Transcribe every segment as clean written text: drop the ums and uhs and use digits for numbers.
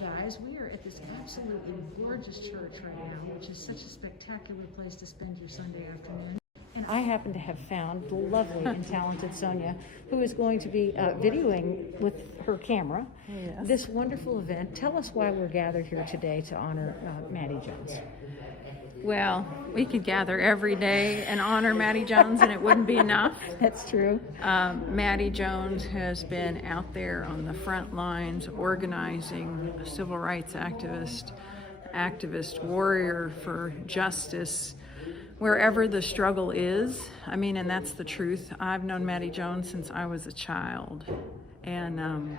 Guys, we are at this absolutely gorgeous church right now, which is such a spectacular place to spend your Sunday afternoon. And I happen to have found the lovely and talented Sonia, who is going to be videoing with her camera this wonderful event. Tell us why we're gathered here today to honor Mattie Jones. Well, we could gather every day and honor Mattie Jones and it wouldn't be enough. That's true. Mattie Jones has been out there on the front lines organizing, a civil rights activist, warrior for justice, wherever the struggle is. I mean, and that's the truth. I've known Mattie Jones since I was a child, and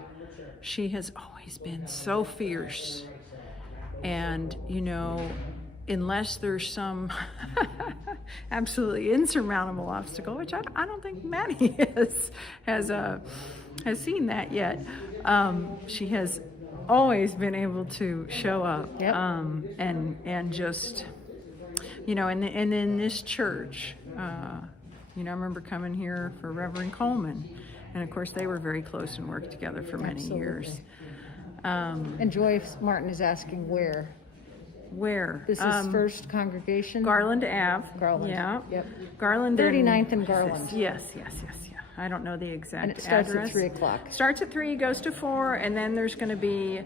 she has always been so fierce. And, you know, unless there's some absolutely insurmountable obstacle, which I don't think Mattie has seen that yet, she has always been able to show up. Yep. And just, you know, and in this church, you know, I remember coming here for Reverend Coleman, and of course they were very close and worked together for many years. And Joyce Martin is asking where. This is First Congregation? Garland Ave. Garland. Yeah. Yep. Garland. 39th and Garland. Yes. I don't know the exact address. And it starts address. at 3 o'clock. Starts at 3, goes to 4, and then there's going to be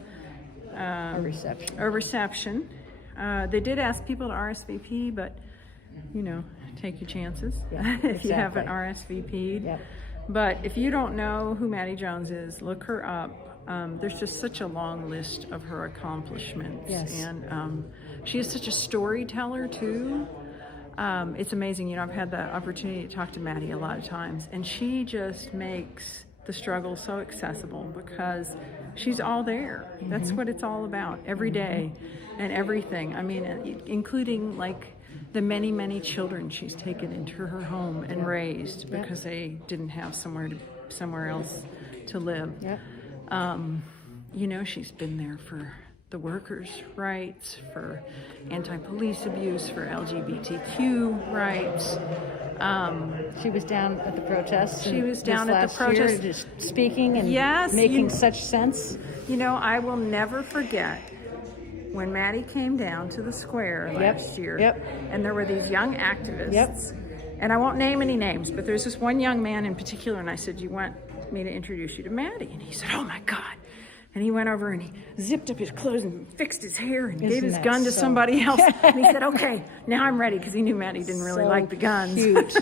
a reception. A reception. They did ask people to RSVP, but, you know, take your chances if you haven't RSVP'd. Yep. But if you don't know who Mattie Jones is, look her up. There's just such a long list of her accomplishments. Yes. And she is such a storyteller too. It's amazing. You know, I've had the opportunity to talk to Mattie a lot of times, and she just makes the struggle so accessible because she's all there. Mm-hmm. That's what it's all about every day and everything. I mean, including like the many, many children she's taken into her home and raised because they didn't have somewhere else to live. Yep. You know, she's been there for the workers' rights, for anti-police abuse, for LGBTQ rights. She was down at the protests. She was down at the protests, just speaking and making such sense. You know, I will never forget when Mattie came down to the square last year, and there were these young activists, and I won't name any names, but there's this one young man in particular, and I said, "You want me to introduce you to Mattie?" And he said, "Oh my God." And he went over and he zipped up his clothes and fixed his hair and gave his gun to somebody else. And he said, "Okay, now I'm ready," because he knew Mattie didn't really like the guns. Cute.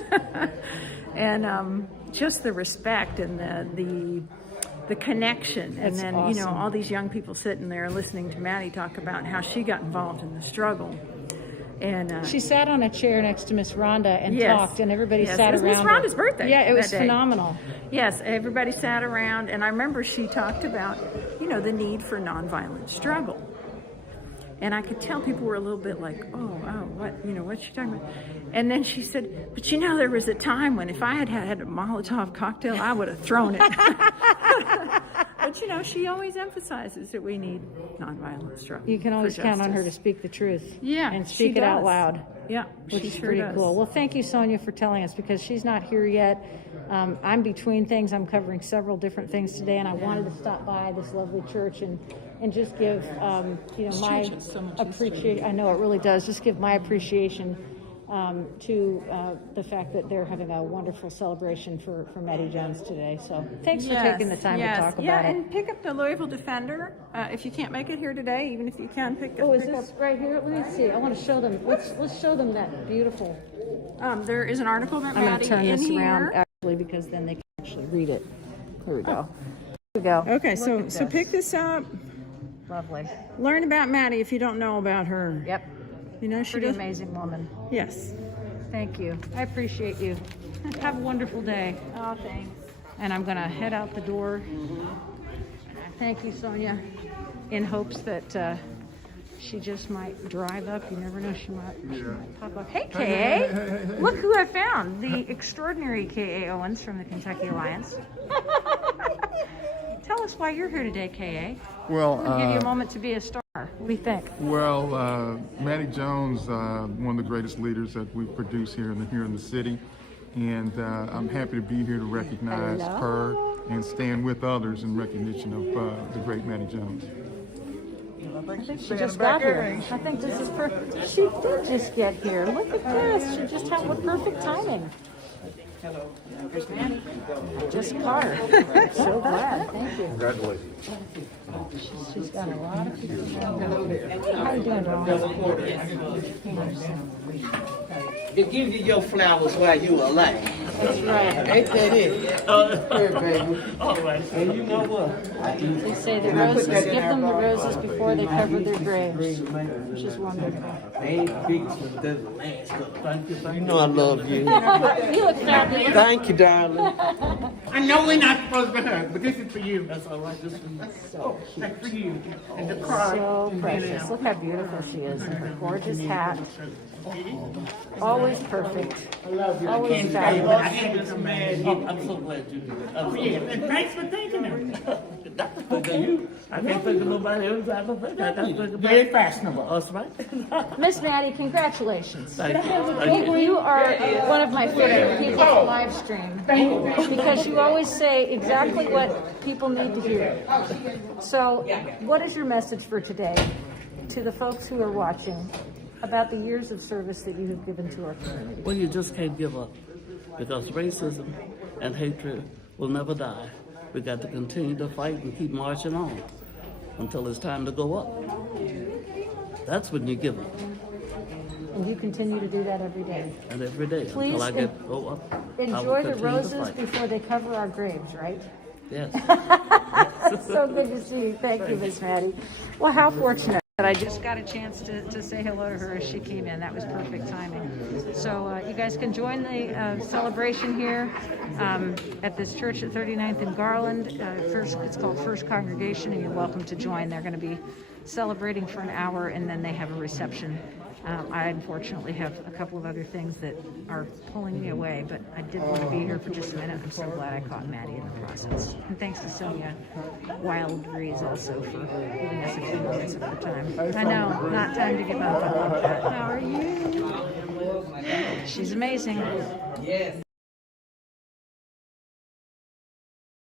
And just the respect and the connection. That's and then, awesome. you know, all these young people sitting there listening to Mattie talk about how she got involved in the struggle. And she sat on a chair next to Miss Rhonda and talked, and everybody sat around. It was Miss Rhonda's birthday. Yeah, it was phenomenal. Yes, everybody sat around, and I remember she talked about, you know, the need for nonviolent struggle. And I could tell people were a little bit like, oh, what's she talking about? And then she said, "But you know, there was a time when if I had had a Molotov cocktail, I would have thrown it." But, you know, she always emphasizes that we need nonviolent struggle. You can always count on her to speak the truth. Yeah, and speak it out loud. Yeah, which she is sure pretty does. cool. Well, thank you, Sonia, for telling us, because she's not here yet. I'm between things. I'm covering several different things today, and I wanted to stop by this lovely church and just give you know, my appreciation. I know it really does. Just give my appreciation to the fact that they're having a wonderful celebration for Mattie Jones today. So thanks for taking the time to talk about it. Yeah, and pick up the Louisville Defender if you can't make it here today. Even if you can pick up. Oh, is this right here? Let me see. I want to show them. Let's show them that beautiful. There is an article about I'm Mattie going to turn this here. around actually, because then they can actually read it. Here we go. Here we go. Okay, so pick this up. Lovely. Learn about Mattie if you don't know about her. Yep. You know, she Pretty does. amazing woman. Yes. Thank you. I appreciate you. Have a wonderful day. Oh, thanks. And I'm going to head out the door. Thank you, Sonia, in hopes that she just might drive up. You never know, she might pop up. Hey, K.A. Look who I found. The extraordinary K.A. Owens from the Kentucky Alliance. Tell us why you're here today, K.A. Well, I'll give you a moment to be a star. What do you think? Well, Mattie Jones, one of the greatest leaders that we've produced here in the city, and I'm happy to be here to recognize her and stand with others in recognition of the great Mattie Jones. I think she just got here. I think this is perfect. She did just get here. Look at this. She just had perfect timing. Here's Mattie. I just caught her. So glad. Thank you. Congratulations. She's got a lot of people. How you doing, Ron? They give you your flowers while you alive. That's right. Ain't that it? Here, baby. All right. And you know what? They say the roses, give them the roses before they cover their graves, which is wonderful. They ain't big, so it doesn't last. Thank you. You know I love you. You look fabulous. Thank you, darling. I know we're not supposed to hug, but this is for you. That's all right. This is So cute. That's for you. And the cry. So precious. Look how beautiful she is in her gorgeous hat. Always perfect. Always fabulous. I had to come mad. I'm so glad you did it. Oh, yeah. And thanks for thinking of me. That's because of you. I can't think of nobody else. I don't think I can think of Very fashionable. us, right? Miss Mattie, congratulations. Thank you. You are one of my favorite people to live stream because you always say exactly what people need to hear. So, what is your message for today to the folks who are watching about the years of service that you have given to our community? Well, you just can't give up because racism and hatred will never die. We got to continue to fight and keep marching on until it's time to go up. That's when you give up. And you continue to do that every day. And every day Please until I go up. I will Enjoy the continue to roses fight. before they cover our graves, right? Yes. So good to see you. Thank you, Miss Mattie. Well, how fortunate that I just got a chance to say hello to her as she came in. That was perfect timing. So you guys can join the celebration here at this church at 39th and Garland. It's called First Congregation, and you're welcome to join. They're going to be celebrating for an hour, and then they have a reception. I unfortunately have a couple of other things that are pulling me away, but I did want to be here for just a minute. I'm so glad I caught Mattie in the process. And thanks to Sonia Wild Breeze also for giving us a few moments of her time. I know, not time to give up. I love that. How are you? She's amazing.